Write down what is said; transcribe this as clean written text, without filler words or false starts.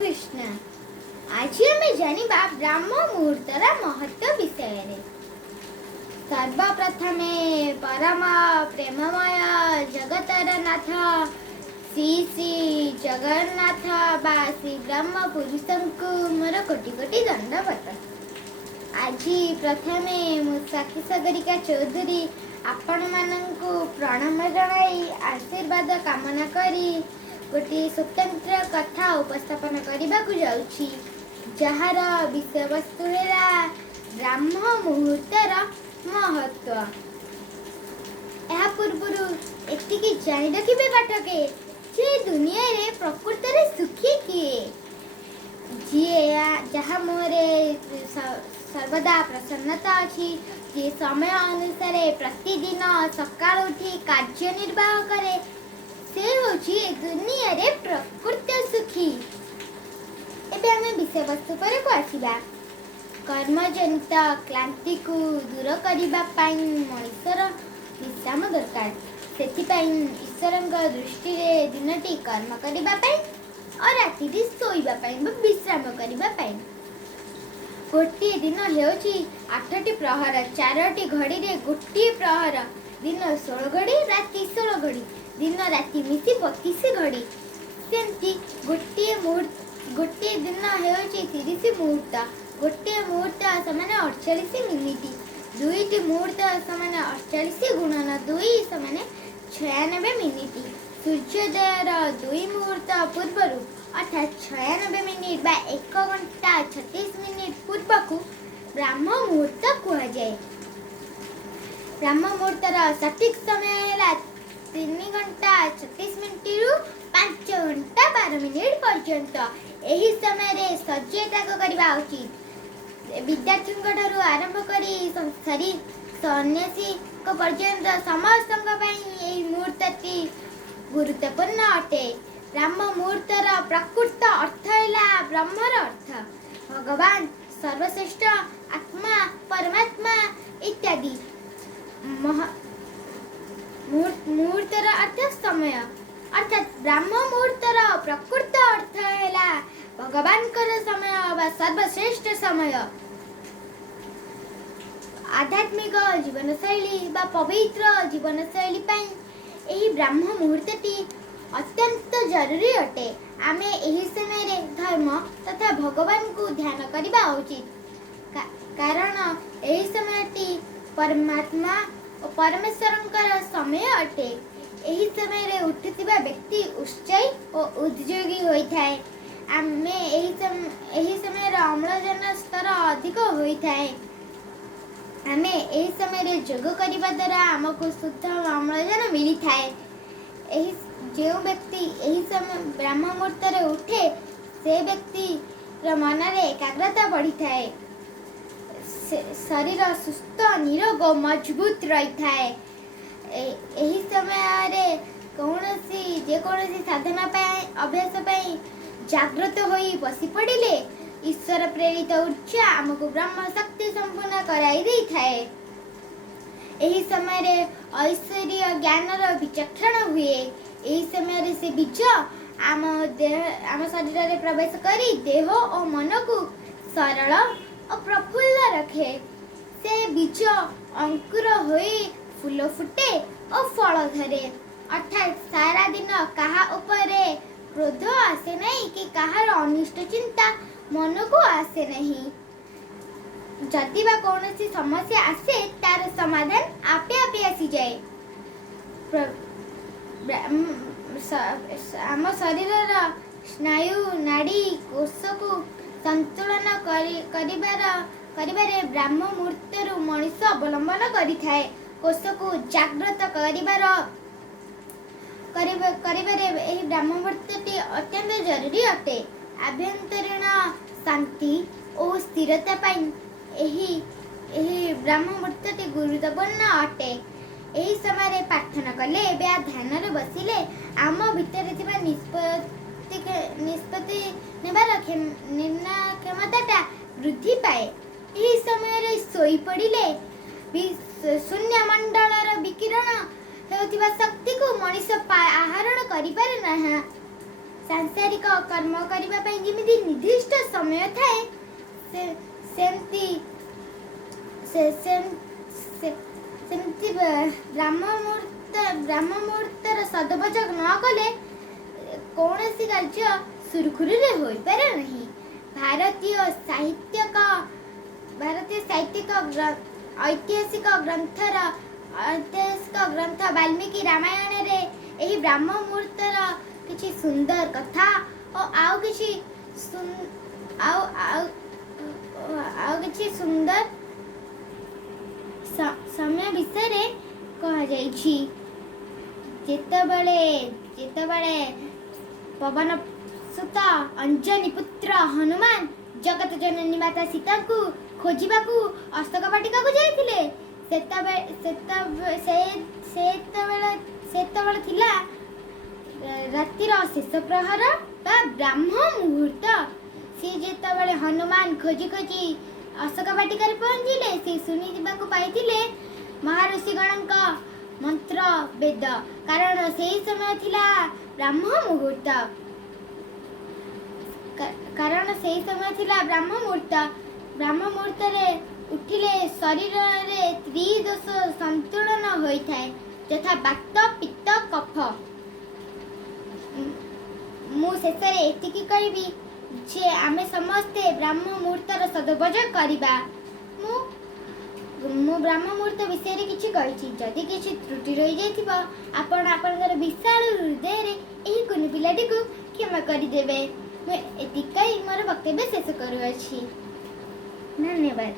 कृष्ण आज आम जानिबा ब्राह्म मुहूर्तर महत्व विषय सर्वप्रथमे परम प्रेममय जगतर नाथ श्री श्री जगन्नाथ बा श्री ब्रह्म पुरुषଙ୍କୁ मोर कोटि कोटि दंडवत। आज प्रथमे मु साक्षी सागरिका चौधरी आपण मानंकु प्रणाम जणाई आशीर्वाद कामना करी गोटे स्वतंत्र कथा उपस्थापन करने को जाऊँगी जार विषय वस्तु है ब्राह्म मुहूर्तर महत्व। यह पूर्व एति जानी रखिए पाठके जे दुनिया रे प्रकृत सुखी किए जी जहाँ मोरे सर्वदा प्रसन्नता अच्छी जे समय अनुसार प्रतिदिन सकाल उठी कार्य निर्वाह करे से होची दुनिया रे प्रकृत सुखी। एबे हमें विषय वस्तु पर को आसीबा कर्मजनित क्लांति को दूर करिबा पाई मनुष्यर विश्राम दरकार। सेथिपाई ईश्वरंक दृष्टि रे दिनटी कर्म करिबा पाई और राति रे सोइबा पाई विश्राम करिबा पाई। गोटे दिन हेउची 8टी प्रहर 4टी घड़ी रे गोटे प्रहर दिन 16 घड़ी राति 16 घड़ी दिन राति मिसी 32 घड़ी सेमती गोटे दिन हेउची 30 मुहूर्त गोटे मुहूर्त समान 48 मिनिट दुईटी मुहूर्त समान 48 गुणन 2 समान 96 मिनिट सूर्योदयर 2 मुहूर्त पूर्वरु अर्थात 96 मिनिट बा 1 घंटा 36 मिनिट पूर्व को ब्राह्म मुहूर्त कहा जाए। ब्राह्म मुहूर्तर सठिक समय है 3 घंटा 36 मिनिट रु 5 घंटा 12 मिनिट पर्यंत। यही समय रे सज्जे त्याग करबा उचित। विद्यार्थी ठारू आरंभ करी सरी सन्यासी को पर्यंत समस्त यही मुहूर्तटी गुरुत्वपूर्ण अटे। ब्राह्म मुहूर्तर प्रकृत अर्थ है ब्रह्मर अर्थ भगवान सर्वश्रेष्ठ आत्मा परमात्मा इत्यादि। मुहूर्तर अर्थ समय अर्थात ब्राह्म मुहूर्तर प्रकृत अर्थ है भगवान समय व सर्वश्रेष्ठ समय। आध्यात्मिक जीवन शैली व पवित्र जीवन शैली यही ब्राह्म मुहूर्तटी अत्यंत जरूरी अटे। आमे एही समय रे धर्म तथा भगवान को ध्यान करबा उचित कारण एही समयटी परमात्मा और परमेश्वरंकर समय अटे। एही समय रे उठुतिबा व्यक्ति उत्साही और उद्योगी होई थाए। आमे एही समय रे अम्लजान स्तर अधिक होई थाए। आमे एही समय रे योग करबा द्वारा हमको शुद्ध अम्लजान मिली थाए। एही जो व्यक्ति यही समय ब्राह्म मुहूर्त उठे से व्यक्ति मन रे एकाग्रता बढ़ी थाए। शरीर सुस्थ निरोग मजबूत रही थाए। यही समय रे कौनसी साधना अभ्यास जागृत होई बसी पड़िले ईश्वर प्रेरित ऊर्जा हमको ब्रह्म शक्ति संपूर्ण कराई दी थाए। यही समय रे ऐश्वर्य ज्ञानर विचक्षण हुए। यही समय रे से बीज आम शरीर रे प्रवेश करी देह और मन को सरल और प्रफुल्ल रखे। से बीज अंकुर होई फूल फुटे और फल धरे अर्थात सारा दिन कहा उपरे क्रोध आसे नहीं कि कहार अनिष्ट चिंता मन को आसे नहीं। जदि बा कौनसी समस्या आसे तार समाधान आपे आपे आसी जाए। आम शरीर स्नायु नाड़ी कोष को संतुलन करिबारे ब्राह्म मुहूर्त मनुष्य अवलंबन करि थाए। कोष को जागृत करिबारे एही ब्राह्म मुहूर्तटी अत्यंत जरूरी अटे। आभ्यंतरीण शांति और स्थिरता पाई एही ब्राह्म मुहूर्तटी गुरुत्वपूर्ण अटे। यही समय रे प्रार्थना कले एबे ध्यान रे बसिले आम भीतर थिबा निष्पत्ति नेबार निर्णय क्षमताटा वृद्धि पाए। यही समय रे सोई पड़िले शून्य मंडलर विकिरण हेउथिबा शक्ति को मनुष्य आहरण करि पारे ना। सांसारिक कर्म करने जमी निर्दिष्ट समय थाए सेमती ब्रह्म मुहूर्तर सदुपयोग न कले कौन सी कार्य सुरखुरु हो पारे नहीं। भारतीय साहित्यिक ऐतिहासिक ग्रंथ वाल्मीकि रामायण रे एही ब्रह्म मुहूर्तर किछि सुंदर कथा और आउ किछि सुंदर समय विषय रे कहा जाइछि। जेतबेले पवन सुत अंजनी पुत्र हनुमान जगत जननी माता सीता को खोजिबा को अशोक वाटिका को जाइथिले सेतबेले थिला रातिर शेष प्रहर बा ब्राह्म मुहूर्त। सी जेतबेले हनुमान खोजी खोजी अशोक वाटिका पहुंचिले से सुनी को पाइथिले महर्षि गणक मंत्र वेद कारण से समय थिला ब्राह्म मुहूर्त ब्राह्म मुहूर्त रे उठिले शरीर रे त्रिदोष संतुलन होई थाए यथा वात पित्त कफ। मु शेषरे एतिकी कहबी जे आमे समस्ते ब्राह्म मुहूर्तर सदुपयोग करिबा। मु ब्राह्म मुहूर्त विषय रे किछि कहिछि जदि किछि त्रुटि रहि जाइथिबो आपण आपनकर विशाल हृदय रे एही कुनु पिलाटी को क्षमा करि देबे। मु एतिकाई मोर वक्तव्य शेष करूअछि। धन्यवाद।